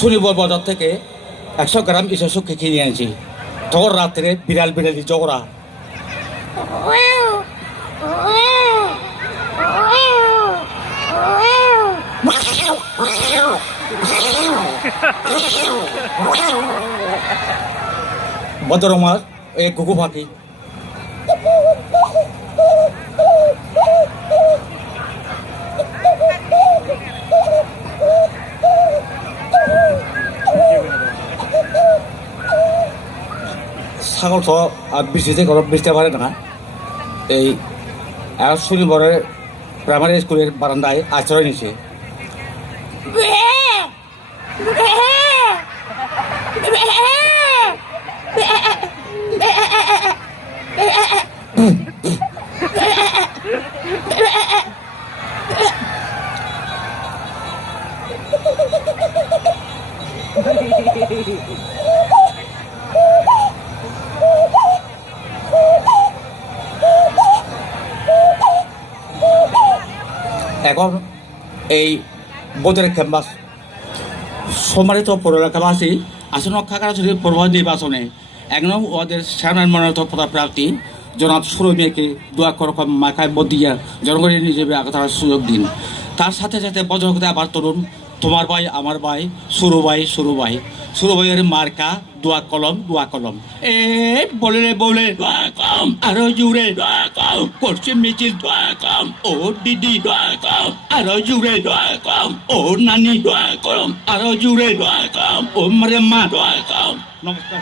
শনিবার বাজার থেকে 100 গ্রাম ইসা শুকি কিনে আনছি। তখন রাত্রে বিড়াল বিড়ালি ঝগড়া। বদর মাছ এ ঘুঘু পাখি। ছাগল তো আর বৃষ্টিতে গরম বৃষ্টি পারে না। এই শনিবারে প্রাইমারি স্কুলের বারান্দায় আশ্রয় নিছে। এখন এই বোধের ক্যাম্পাস সম্মানিত পৌরএলাকাবাসী আসন্ন খাগড়াছড়ি পৌর নির্বাচনে একদম ওদের চেয়ারম্যান মনোনীত পদপ্রার্থী জনাব সুরৈ মিয়াকে দোয়া রকম মাথায় ভোট দিয়ে জনগণের নিজেকে আগে থাকার সুযোগ দিন। তার সাথে সাথে বজ্রকতে আবার তরুণ তোমার ভাই আমার ভাই সুরু ভাইয়ের মার্কা দোয়া কলম এ বলে রে বলে আরো জুড়ে পশ্চিম মিছিল ও দিদি আরো জুড়ে ও নানি আরো জুড়ে ও মারে মা নমস্কার।